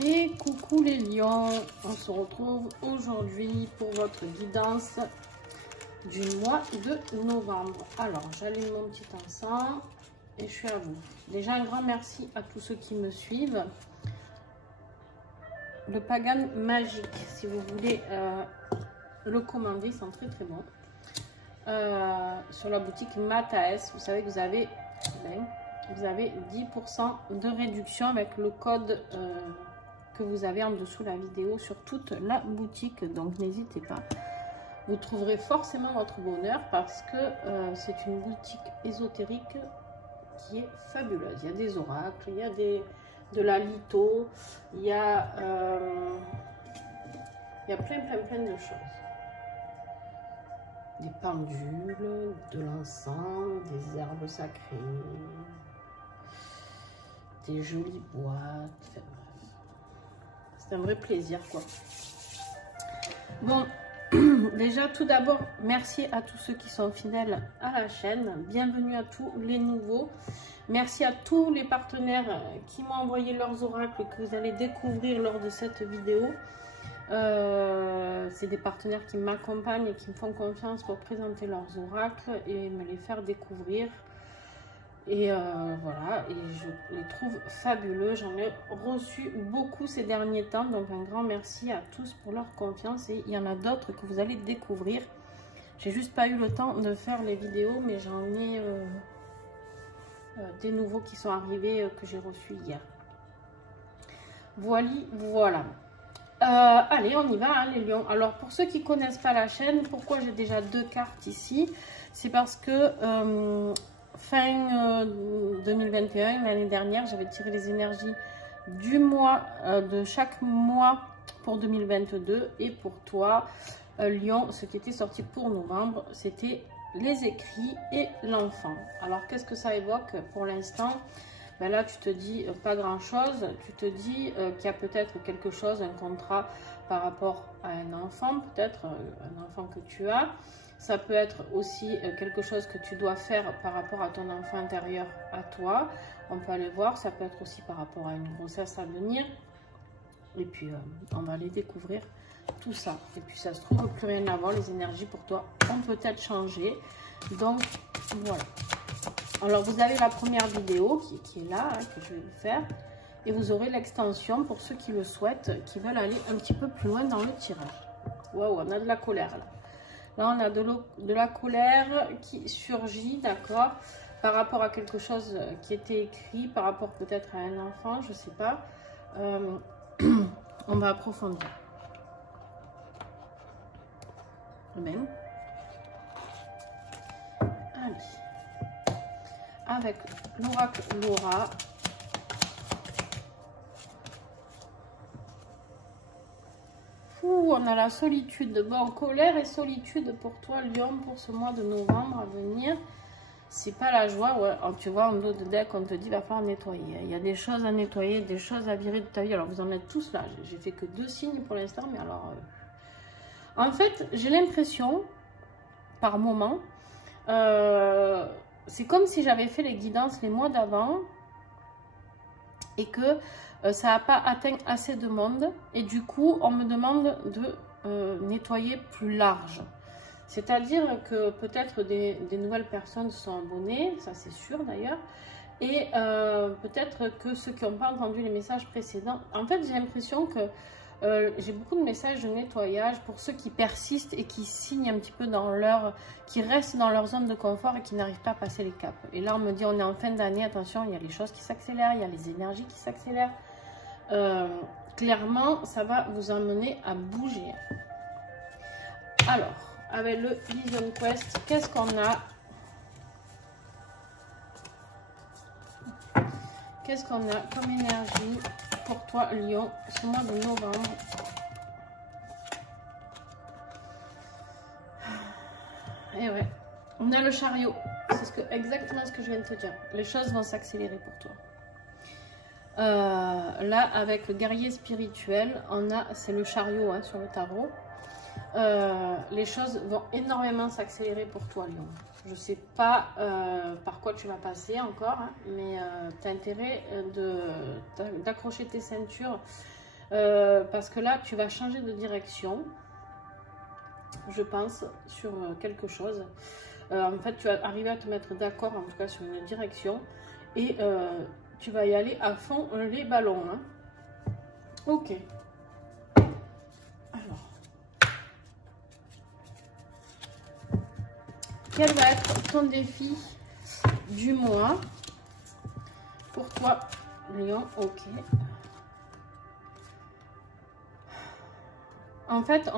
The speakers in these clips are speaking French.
Et coucou les lions, on se retrouve aujourd'hui pour votre guidance du mois de novembre. Alors j'allume mon petit encens et je suis à vous. Déjà un grand merci à tous ceux qui me suivent. Le Pagan magique, si vous voulez le commander, ils sont très très bons. Sur la boutique Mataes, vous savez que vous avez 10% de réduction avec le code que vous avez en dessous de la vidéo sur toute la boutique, donc n'hésitez pas. Vous trouverez forcément votre bonheur parce que c'est une boutique ésotérique qui est fabuleuse. Il y a des oracles, il y a de la litho, il y a plein de choses. Des pendules, de l'encens, des herbes sacrées, des jolies boîtes, enfin bref. C'est un vrai plaisir quoi. Bon, déjà tout d'abord, merci à tous ceux qui sont fidèles à la chaîne. Bienvenue à tous les nouveaux. Merci à tous les partenaires qui m'ont envoyé leurs oracles que vous allez découvrir lors de cette vidéo. C'est des partenaires qui m'accompagnent et qui me font confiance pour présenter leurs oracles et me les faire découvrir. Et voilà, et je les trouve fabuleux. J'en ai reçu beaucoup ces derniers temps, donc un grand merci à tous pour leur confiance. Et il y en a d'autres que vous allez découvrir. J'ai juste pas eu le temps de faire les vidéos, mais j'en ai des nouveaux qui sont arrivés que j'ai reçus hier. Voilà. Allez, on y va, hein, les lions. Alors, pour ceux qui ne connaissent pas la chaîne, pourquoi j'ai déjà 2 cartes ici? C'est parce que fin 2021, l'année dernière, j'avais tiré les énergies du mois, de chaque mois pour 2022. Et pour toi, lion, ce qui était sorti pour novembre, c'était les écrits et l'enfant. Alors, qu'est-ce que ça évoque pour l'instant? Ben là, tu te dis pas grand-chose. Tu te dis qu'il y a peut-être quelque chose, un contrat par rapport à un enfant, peut-être un enfant que tu as. Ça peut être aussi quelque chose que tu dois faire par rapport à ton enfant intérieur à toi. On peut aller voir. Ça peut être aussi par rapport à une grossesse à venir. Et puis, on va aller découvrir tout ça. Et puis, ça se trouve, plus rien à voir. Les énergies pour toi ont peut-être changé. Donc, voilà. Alors, vous avez la première vidéo qui est là, hein, que je vais vous faire. Et vous aurez l'extension pour ceux qui le souhaitent, qui veulent aller un petit peu plus loin dans le tirage. Waouh, on a de la colère là. Là, on a de la colère qui surgit, d'accord, par rapport à quelque chose qui était écrit, par rapport peut-être à un enfant, je ne sais pas. On va approfondir. Bien. Allez. Avec l'oracle Laura. On a la solitude. Bon, colère et solitude pour toi, lion, pour ce mois de novembre à venir. C'est pas la joie. Ouais. Alors, tu vois, en dos de deck, on te dit, va falloir nettoyer. Il y a des choses à nettoyer, des choses à virer de ta vie. Alors, vous en êtes tous là. J'ai fait que 2 signes pour l'instant, mais alors... En fait, j'ai l'impression, par moment, c'est comme si j'avais fait les guidances les mois d'avant et que ça n'a pas atteint assez de monde. Et du coup, on me demande de nettoyer plus large. C'est-à-dire que peut-être des nouvelles personnes sont abonnées, ça c'est sûr d'ailleurs. Et peut-être que ceux qui n'ont pas entendu les messages précédents, en fait j'ai l'impression que j'ai beaucoup de messages de nettoyage pour ceux qui persistent et qui signent un petit peu dans leur... qui restent dans leur zone de confort et qui n'arrivent pas à passer les caps. Et là, on me dit, on est en fin d'année, attention, il y a les choses qui s'accélèrent, il y a les énergies qui s'accélèrent. Clairement, ça va vous emmener à bouger. Alors, avec le Vision Quest, qu'est-ce qu'on a? Qu'est-ce qu'on a comme énergie pour toi, lion, ce mois de novembre? Et ouais, on a le chariot. C'est exactement ce que je viens de te dire. Les choses vont s'accélérer pour toi. Là, avec le guerrier spirituel, c'est le chariot hein, sur le tarot. Les choses vont énormément s'accélérer pour toi, lion. Je ne sais pas par quoi tu vas passer encore, hein, mais tu as intérêt d'accrocher tes ceintures parce que là, tu vas changer de direction, je pense, sur quelque chose. En fait, tu vas arriver à te mettre d'accord, en tout cas, sur une direction. Et tu vas y aller à fond les ballons. Hein. Ok. Alors. Quel va être ton défi du mois pour toi, Lion? Ok. En fait,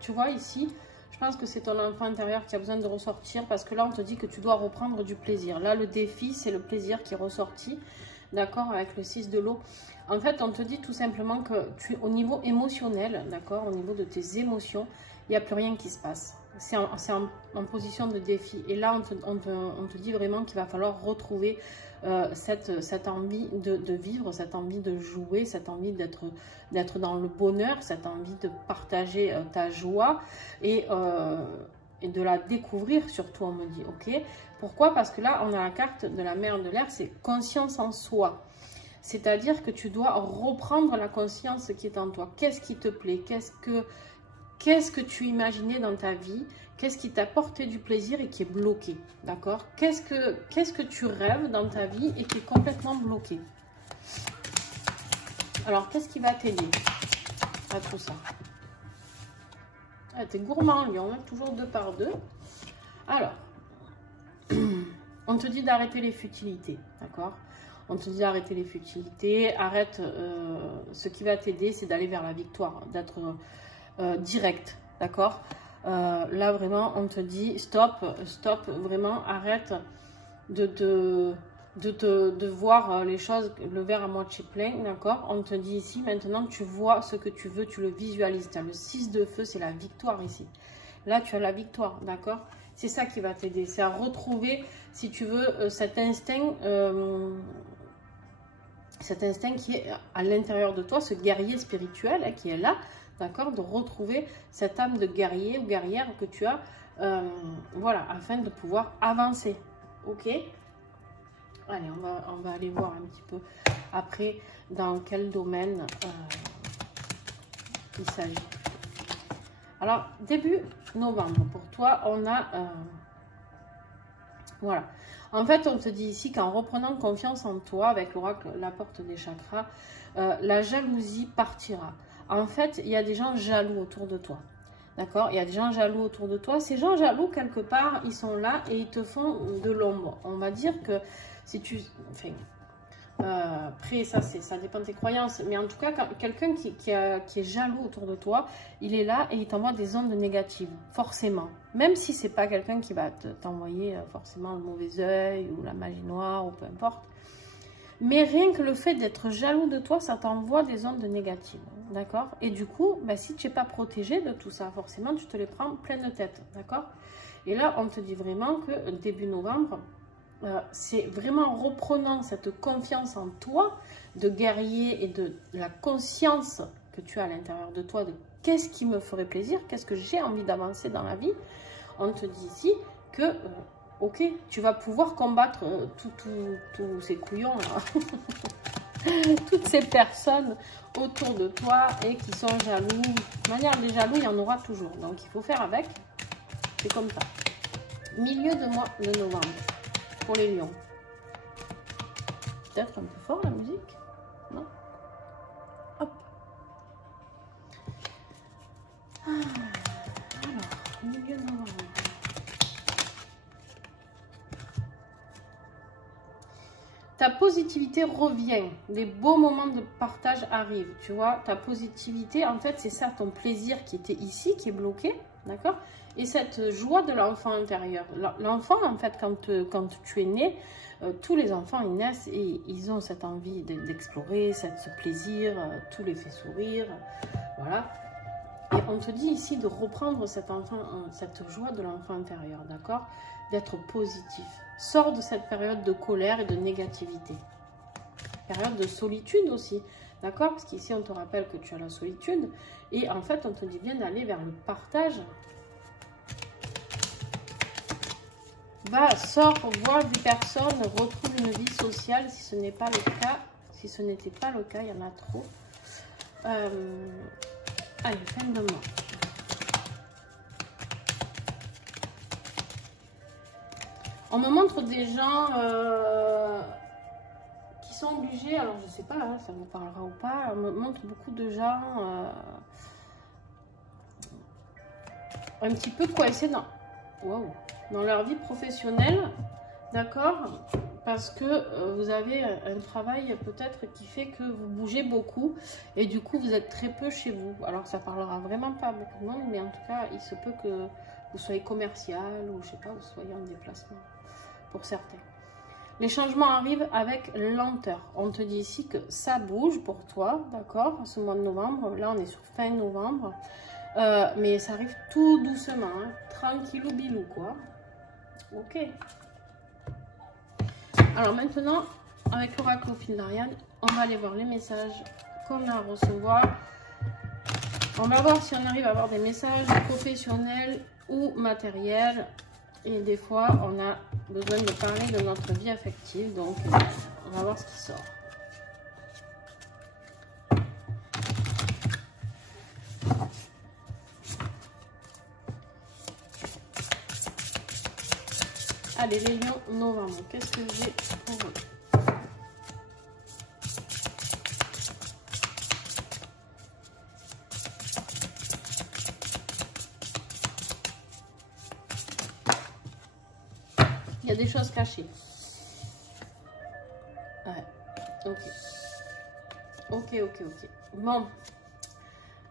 tu vois ici, je pense que c'est ton enfant intérieur qui a besoin de ressortir parce que là, on te dit que tu dois reprendre du plaisir. Là, le défi, c'est le plaisir qui est ressorti, d'accord, avec le 6 de l'eau. En fait, on te dit tout simplement que au niveau émotionnel, d'accord, au niveau de tes émotions, il n'y a plus rien qui se passe. C'est en position de défi. Et là, on te dit vraiment qu'il va falloir retrouver cette envie de vivre, cette envie de jouer, cette envie d'être dans le bonheur, cette envie de partager ta joie et de la découvrir surtout, on me dit, ok? Pourquoi? Parce que là, on a la carte de la mer de l'air, c'est conscience en soi. C'est-à-dire que tu dois reprendre la conscience qui est en toi. Qu'est-ce qui te plaît? Qu'est-ce que tu imaginais dans ta vie? Qu'est-ce qui t'a apporté du plaisir et qui est bloqué? D'accord? Qu'est-ce que tu rêves dans ta vie et qui est complètement bloqué? Alors, qu'est-ce qui va t'aider à tout ça? Ah, t'es gourmand, Lion, hein, toujours 2 par 2. Alors, on te dit d'arrêter les futilités, d'accord? On te dit d'arrêter les futilités, arrête, ce qui va t'aider, c'est d'aller vers la victoire, d'être direct, d'accord? Là, vraiment, on te dit stop, vraiment, arrête de voir les choses, le verre à moitié plein, d'accord? On te dit ici, maintenant, tu vois ce que tu veux, tu le visualises. Tu as le 6 de feu, c'est la victoire ici. Là, tu as la victoire, d'accord? C'est ça qui va t'aider, c'est à retrouver, si tu veux, cet instinct qui est à l'intérieur de toi, ce guerrier spirituel hein, qui est là, d'accord, de retrouver cette âme de guerrier ou guerrière que tu as, voilà, afin de pouvoir avancer, ok? Allez, on va aller voir un petit peu après dans quel domaine il s'agit. Alors, début novembre, pour toi, on a, voilà. En fait, on te dit ici qu'en reprenant confiance en toi, avec l'oracle, la porte des chakras, la jalousie partira. En fait, il y a des gens jaloux autour de toi. D'accord? Il y a des gens jaloux autour de toi. Ces gens jaloux, quelque part, ils sont là et ils te font de l'ombre. On va dire que si tu... Enfin, après, ça dépend de tes croyances. Mais en tout cas, quelqu'un qui est jaloux autour de toi, il est là et il t'envoie des ondes négatives. Forcément. Même si c'est pas quelqu'un qui va t'envoyer forcément le mauvais œil ou la magie noire ou peu importe. Mais rien que le fait d'être jaloux de toi, ça t'envoie des ondes négatives. D'accord? Et du coup, bah, si tu n'es pas protégé de tout ça, forcément, tu te les prends pleine tête. D'accord? Et là, on te dit vraiment que début novembre, c'est vraiment en reprenant cette confiance en toi, de guerrier et de la conscience que tu as à l'intérieur de toi, de qu'est-ce qui me ferait plaisir, qu'est-ce que j'ai envie d'avancer dans la vie. On te dit ici que... ok, tu vas pouvoir combattre tous ces couillons, là. Toutes ces personnes autour de toi et qui sont jaloux. De toute manière, les jaloux, il y en aura toujours. Donc, il faut faire avec. C'est comme ça. Milieu de mois de novembre pour les lions. Peut-être un peu fort la musique. Non? Hop. Alors, milieu de novembre. Ta positivité revient, des beaux moments de partage arrivent, tu vois, ta positivité, en fait, c'est ça, ton plaisir qui était ici, qui est bloqué, d'accord? Et cette joie de l'enfant intérieur. L'enfant, en fait, quand tu es né, tous les enfants, ils naissent et ils ont cette envie d'explorer, ce plaisir, tout les fait sourire, voilà. Et on te dit ici de reprendre cette joie de l'enfant intérieur, d'accord? D'être positif. Sors de cette période de colère et de négativité. Période de solitude aussi, d'accord? Parce qu'ici, on te rappelle que tu as la solitude. Et en fait, on te dit bien d'aller vers le partage. Va, sors, vois des personnes, retrouve une vie sociale si ce n'est pas le cas. Si ce n'était pas le cas, il y en a trop. Allez, fin de mois. On me montre des gens qui sont obligés, alors je sais pas, hein, ça vous parlera ou pas, on me montre beaucoup de gens un petit peu coincés dans leur vie professionnelle, d'accord? Parce que vous avez un travail peut-être qui fait que vous bougez beaucoup et du coup vous êtes très peu chez vous. Alors ça parlera vraiment pas à beaucoup de monde, mais en tout cas il se peut que vous soyez commercial ou je sais pas, vous soyez en déplacement pour certains. Les changements arrivent avec lenteur. On te dit ici que ça bouge pour toi, d'accord, ce mois de novembre. Là on est sur fin novembre. Mais ça arrive tout doucement, hein. Tranquillou bilou quoi. Ok. Alors maintenant, avec l'oracle au fil d'Ariane, on va aller voir les messages qu'on a à recevoir. On va voir si on arrive à avoir des messages professionnels ou matériels. Et des fois, on a besoin de parler de notre vie affective. Donc, on va voir ce qui sort. Allez, les lions, novembre. Qu'est-ce que j'ai pour vous? Il y a des choses cachées. Ouais, ok. Ok. Bon.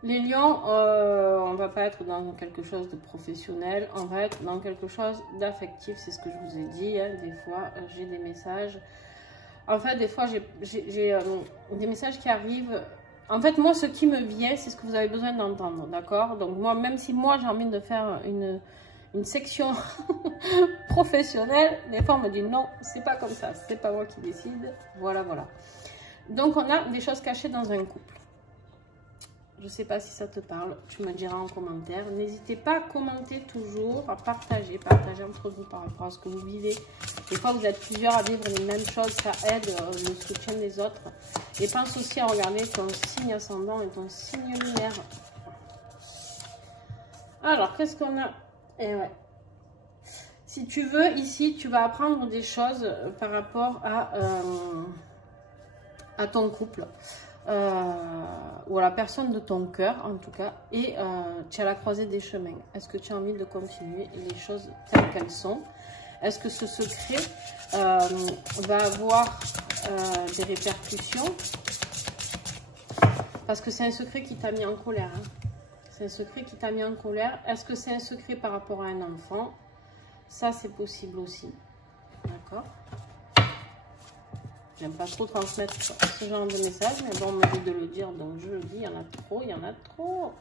Les lions, on va pas être dans quelque chose de professionnel, on va être dans quelque chose d'affectif, c'est ce que je vous ai dit, hein. Des fois j'ai des messages, en fait des fois j'ai des messages qui arrivent, en fait moi ce qui me vient c'est ce que vous avez besoin d'entendre, d'accord? Donc moi, même si moi j'ai envie de faire une section professionnelle, des fois on me dit non, c'est pas comme ça, c'est pas moi qui décide, voilà. Donc on a des choses cachées dans un couple. Je ne sais pas si ça te parle, tu me diras en commentaire. N'hésitez pas à commenter toujours, à partager entre vous par rapport à ce que vous vivez. Des fois, vous êtes plusieurs à vivre les mêmes choses, ça aide le soutien des autres. Et pense aussi à regarder ton signe ascendant et ton signe lunaire. Alors, qu'est-ce qu'on a? Eh ouais. Si tu veux, ici, tu vas apprendre des choses par rapport à ton couple. Ou à la personne de ton cœur en tout cas, et tu es à la croisée des chemins. Est-ce que tu as envie de continuer les choses telles qu'elles sont? Est-ce que ce secret va avoir des répercussions? Parce que c'est un secret qui t'a mis en colère, hein. C'est un secret qui t'a mis en colère. Est-ce que c'est un secret par rapport à un enfant? Ça c'est possible aussi, d'accord? J'aime pas trop transmettre ce genre de message, mais bon, on m'a dit de le dire, donc je le dis. Il y en a trop.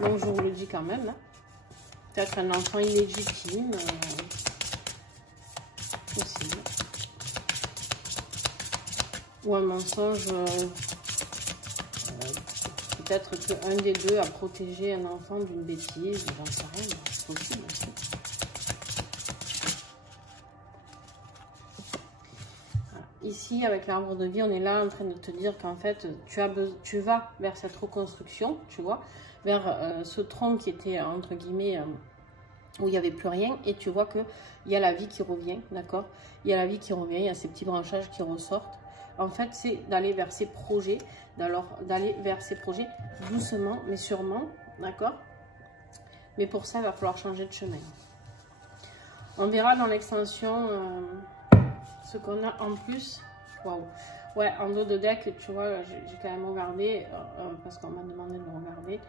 Donc je vous le dis quand même. Hein. Peut-être un enfant illégitime. Possible. Ou un mensonge. Peut-être qu'un des deux a protégé un enfant d'une bêtise. J'en sais rien, c'est possible aussi. Ici, avec l'arbre de vie, on est là en train de te dire qu'en fait, tu vas vers cette reconstruction, tu vois, vers ce tronc qui était, entre guillemets, où il n'y avait plus rien, et tu vois qu'il y a la vie qui revient, d'accord? Il y a la vie qui revient, il y a ces petits branchages qui ressortent. En fait, c'est d'aller vers ces projets, doucement, mais sûrement, d'accord? Mais pour ça, il va falloir changer de chemin. On verra dans l'extension... ce qu'on a en plus. Waouh. Ouais, en dos de deck, tu vois, j'ai quand même regardé, parce qu'on m'a demandé de le regarder.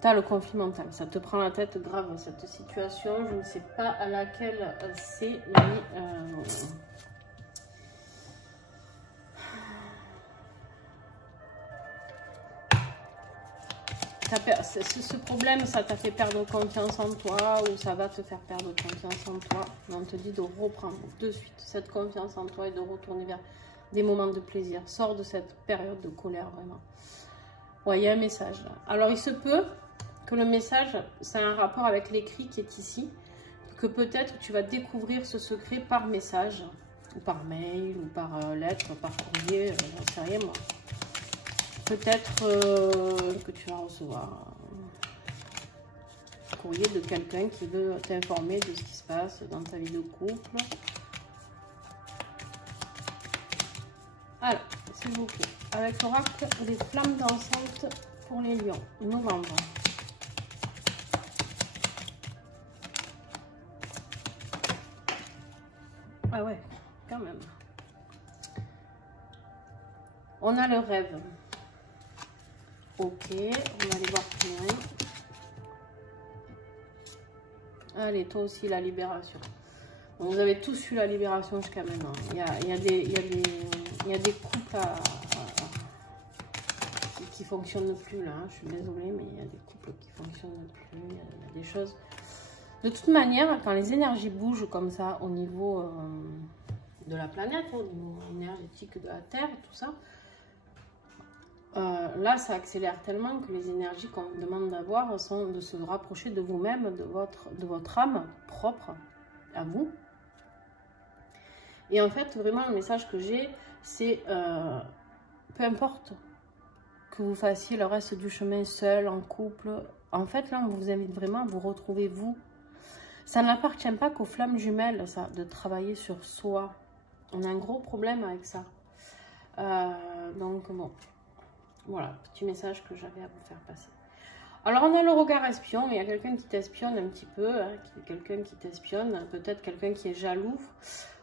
Tu as le conflit mental. Ça te prend la tête grave, cette situation. Je ne sais pas à laquelle c'est, mais... ce problème, ça t'a fait perdre confiance en toi, ou ça va te faire perdre confiance en toi. On te dit de reprendre de suite cette confiance en toi et de retourner vers des moments de plaisir. Sors de cette période de colère, vraiment. Ouais, il y a un message là. Alors, il se peut que le message, c'est un rapport avec l'écrit qui est ici, que peut-être tu vas découvrir ce secret par message. ou par mail, ou par lettre, par courrier, j'en sais rien moi. Peut-être que tu vas recevoir un courrier de quelqu'un qui veut t'informer de ce qui se passe dans ta vie de couple. Alors, s'il vous plaît, avec l'oracle des flammes dansantes pour les lions, novembre. Ah ouais, quand même. On a le rêve. Ok, on va aller voir plus loin. Allez, toi aussi, la libération. Bon, vous avez tous eu la libération jusqu'à maintenant. Il y a des couples qui ne fonctionnent plus, là. Je suis désolée, mais il y a des couples qui ne fonctionnent plus. Il y a des choses... De toute manière, quand les énergies bougent comme ça, au niveau de la planète, au niveau énergétique de la Terre, tout ça, là, ça accélère tellement que les énergies qu'on vous demande d'avoir sont de se rapprocher de vous-même, de votre âme propre à vous. Et en fait, vraiment, le message que j'ai, c'est peu importe que vous fassiez le reste du chemin seul, en couple. En fait, là, on vous invite vraiment à vous retrouver vous. Ça n'appartient pas qu'aux flammes jumelles, ça, de travailler sur soi. On a un gros problème avec ça. Donc, bon. Voilà, petit message que j'avais à vous faire passer. Alors, on a le regard espion. Il y a quelqu'un qui t'espionne un petit peu. Hein, quelqu'un qui t'espionne. Peut-être quelqu'un qui est jaloux.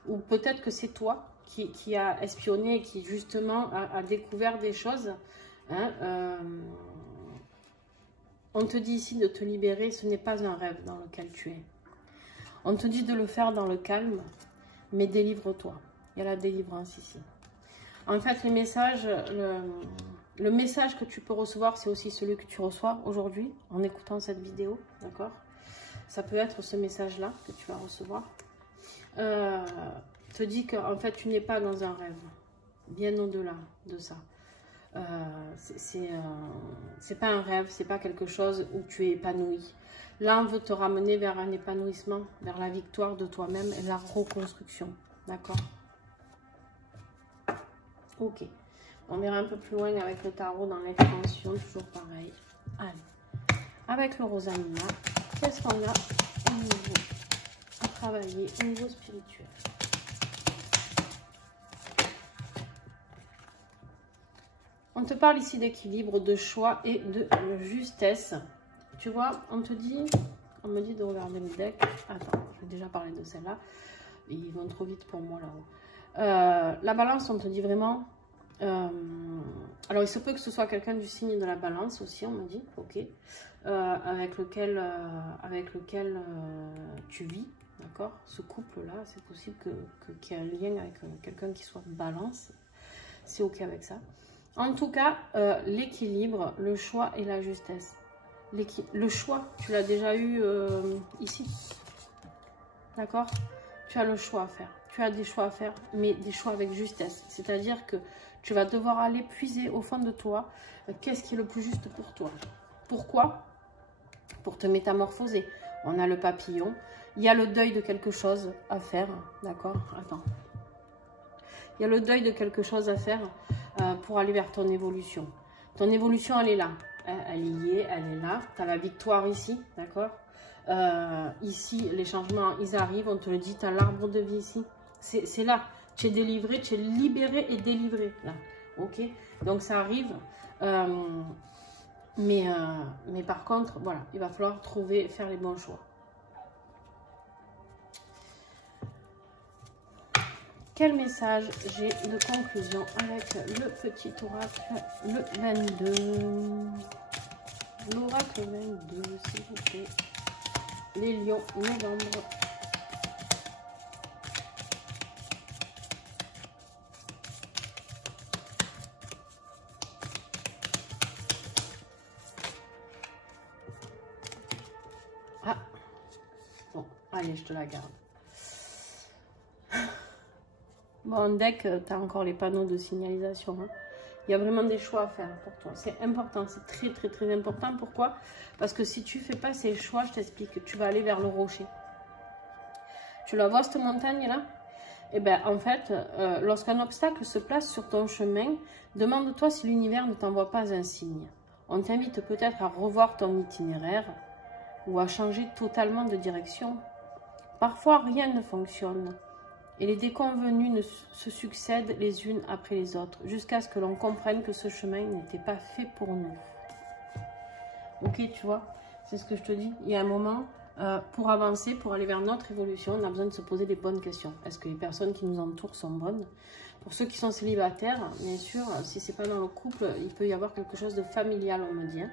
Ou peut-être que c'est toi qui a espionné et qui, justement, a découvert des choses. Hein, on te dit ici de te libérer. Ce n'est pas un rêve dans lequel tu es. On te dit de le faire dans le calme. Mais délivre-toi. Il y a la délivrance ici. En fait, les messages... Le message que tu peux recevoir, c'est aussi celui que tu reçois aujourd'hui en écoutant cette vidéo, d'accord? Ça peut être ce message-là que tu vas recevoir. Te dit qu'en fait, tu n'es pas dans un rêve, bien au-delà de ça. C'est pas un rêve, c'est pas quelque chose où tu es épanoui. Là, on veut te ramener vers un épanouissement, vers la victoire de toi-même et la reconstruction, d'accord? Ok. On verra un peu plus loin avec le tarot dans l'extension, toujours pareil. Allez, avec le Rosalina, qu'est-ce qu'on a au niveau à travailler, au niveau spirituel? On te parle ici d'équilibre, de choix et de justesse. Tu vois, on me dit de regarder le deck. Attends, je vais déjà parler de celle-là. Ils vont trop vite pour moi là-haut. La balance, on te dit vraiment... alors il se peut que ce soit quelqu'un du signe de la balance aussi, on me dit, ok, avec lequel tu vis, d'accord, ce couple là, c'est possible qu'il y ait un lien avec quelqu'un qui soit balance, c'est ok avec ça. En tout cas, l'équilibre, le choix et la justesse. Le choix, tu l'as déjà eu ici, d'accord, tu as le choix à faire. Tu as des choix à faire, mais des choix avec justesse. C'est-à-dire que tu vas devoir aller puiser au fond de toi qu'est-ce qui est le plus juste pour toi. Pourquoi? Pour te métamorphoser. On a le papillon. Il y a le deuil de quelque chose à faire. D'accord? Attends. Il y a le deuil de quelque chose à faire pour aller vers ton évolution. Ton évolution, elle est là. Elle y est, elle est là. Tu as la victoire ici. D'accord? Ici, les changements, ils arrivent. On te le dit, tu as l'arbre de vie ici. C'est là, tu es délivré, tu es libéré et délivré, là, ok? Donc ça arrive, mais par contre, voilà, il va falloir faire les bons choix. Quel message j'ai de conclusion avec le petit oracle, le 22? L'oracle 22, s'il vous plaît. Les lions, novembre. Ah, bon, allez, je te la garde. Bon, deck, tu as encore les panneaux de signalisation. Hein. Il y a vraiment des choix à faire pour toi. C'est important, c'est très, très, très important. Pourquoi? Parce que si tu ne fais pas ces choix, je t'explique, tu vas aller vers le rocher. Tu la vois, cette montagne-là? Eh bien, en fait, lorsqu'un obstacle se place sur ton chemin, demande-toi si l'univers ne t'envoie pas un signe. On t'invite peut-être à revoir ton itinéraire ou à changer totalement de direction. Parfois, rien ne fonctionne et les déconvenues se succèdent les unes après les autres jusqu'à ce que l'on comprenne que ce chemin n'était pas fait pour nous. Ok, tu vois, c'est ce que je te dis. Il y a un moment, pour avancer, pour aller vers notre évolution, on a besoin de se poser les bonnes questions. Est-ce que les personnes qui nous entourent sont bonnes? Pour ceux qui sont célibataires, bien sûr, si ce n'est pas dans le couple, il peut y avoir quelque chose de familial, on me dit. Hein.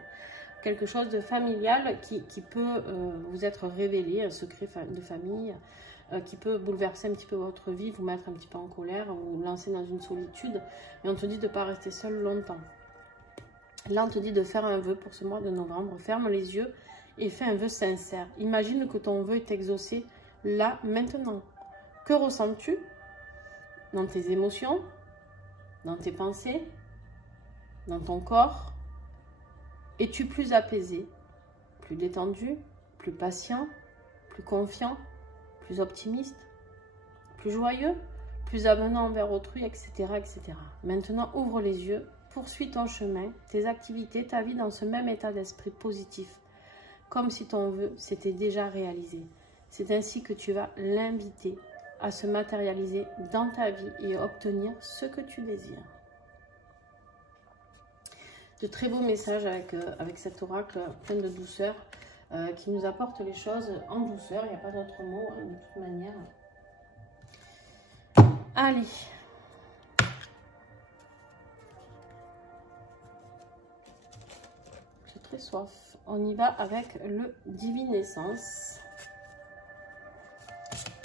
Quelque chose de familial qui peut vous être révélé, un secret de famille, qui peut bouleverser un petit peu votre vie, vous mettre un petit peu en colère, vous lancer dans une solitude. Et on te dit de ne pas rester seul longtemps. Là, on te dit de faire un vœu pour ce mois de novembre. Ferme les yeux et fais un vœu sincère. Imagine que ton vœu est exaucé là, maintenant. Que ressens-tu dans tes émotions, dans tes pensées, dans ton corps? Es-tu plus apaisé, plus détendu, plus patient, plus confiant, plus optimiste, plus joyeux, plus avenant envers autrui, etc., etc. Maintenant, ouvre les yeux. Poursuis ton chemin, tes activités, ta vie dans ce même état d'esprit positif, comme si ton vœu s'était déjà réalisé. C'est ainsi que tu vas l'inviter à se matérialiser dans ta vie et obtenir ce que tu désires. De très beaux messages avec cet oracle plein de douceur qui nous apporte les choses en douceur. Il n'y a pas d'autre mot de toute manière. Allez. Très soif. On y va avec le Divine Essence.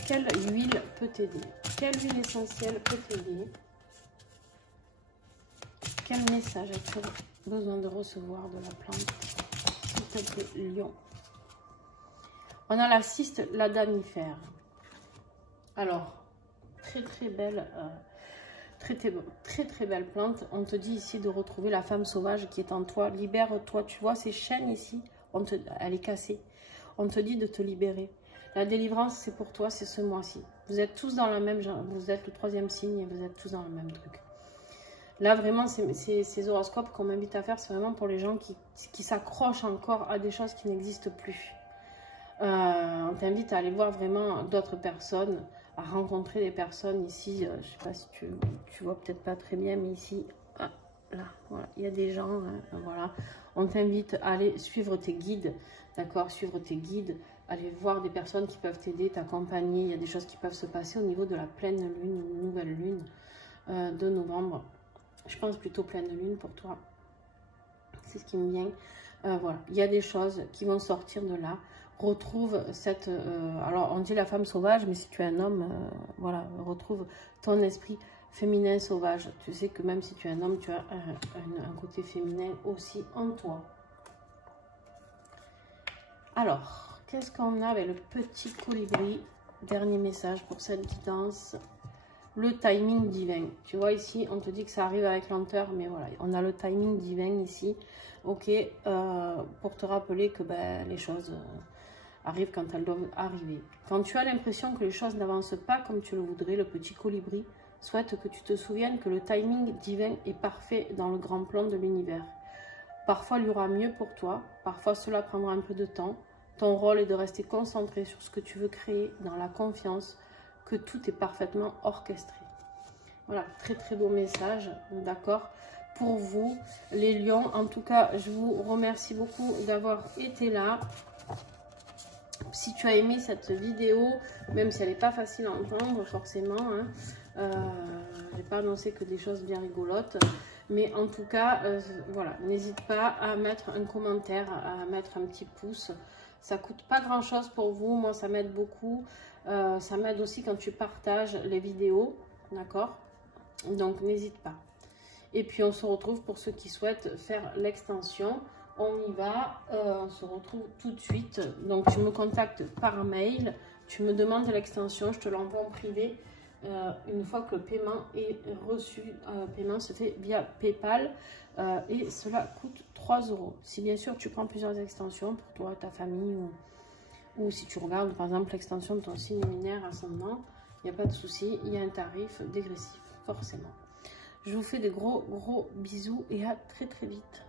Quelle huile peut t'aider? Quelle huile essentielle peut t'aider? Quel message as-tu besoin de recevoir de la plante? S'il te plaît, Lion. On a la cyste ladamifère. Alors, très belle. Très belle plante. On te dit ici de retrouver la femme sauvage qui est en toi. Libère-toi. Tu vois ces chaînes ici, elle est cassée. On te dit de te libérer. La délivrance, c'est pour toi, c'est ce mois-ci. Vous êtes tous dans la même, vous êtes le 3e signe et vous êtes tous dans le même truc. Là, vraiment, ces horoscopes qu'on m'invite à faire, c'est vraiment pour les gens qui s'accrochent encore à des choses qui n'existent plus. On t'invite à aller voir vraiment d'autres personnes, à rencontrer des personnes ici. Je ne sais pas si tu vois peut-être pas très bien, mais ici, là, voilà, il y a des gens, voilà. On t'invite à aller suivre tes guides, d'accord, suivre tes guides, aller voir des personnes qui peuvent t'aider, t'accompagner. Il y a des choses qui peuvent se passer au niveau de la pleine lune, nouvelle lune de novembre. Je pense plutôt pleine lune pour toi. C'est ce qui me vient. Voilà, il y a des choses qui vont sortir de là. Retrouve cette... alors, on dit la femme sauvage, mais si tu es un homme, voilà, retrouve ton esprit féminin sauvage. Tu sais que même si tu es un homme, tu as un côté féminin aussi en toi. Alors, qu'est-ce qu'on a avec le petit colibri? Dernier message pour cette guidance. Le timing divin. Tu vois ici, on te dit que ça arrive avec lenteur, mais voilà, on a le timing divin ici. Ok, pour te rappeler que les choses arrivent quand elles doivent arriver. Quand tu as l'impression que les choses n'avancent pas comme tu le voudrais, le petit colibri souhaite que tu te souviennes que le timing divin est parfait dans le grand plan de l'univers. Parfois, il y aura mieux pour toi, parfois cela prendra un peu de temps. Ton rôle est de rester concentré sur ce que tu veux créer, dans la confiance que tout est parfaitement orchestré. Voilà, très beau message, d'accord, pour vous, les lions. En tout cas, je vous remercie beaucoup d'avoir été là. Si tu as aimé cette vidéo, même si elle n'est pas facile à entendre, forcément, hein, je n'ai pas annoncé que des choses bien rigolotes, mais en tout cas, voilà, n'hésite pas à mettre un commentaire, à mettre un petit pouce. Ça coûte pas grand chose pour vous, moi ça m'aide beaucoup. Ça m'aide aussi quand tu partages les vidéos, d'accord? Donc n'hésite pas. Et puis on se retrouve pour ceux qui souhaitent faire l'extension. On y va, on se retrouve tout de suite. Donc tu me contactes par mail, tu me demandes l'extension, je te l'envoie en privé. Une fois que le paiement est reçu, le paiement se fait via PayPal et cela coûte 3 €. Si bien sûr tu prends plusieurs extensions pour toi, ta famille ou si tu regardes par exemple l'extension de ton signe lunaire ascendant, il n'y a pas de souci, il y a un tarif dégressif, forcément. Je vous fais de gros bisous et à très vite.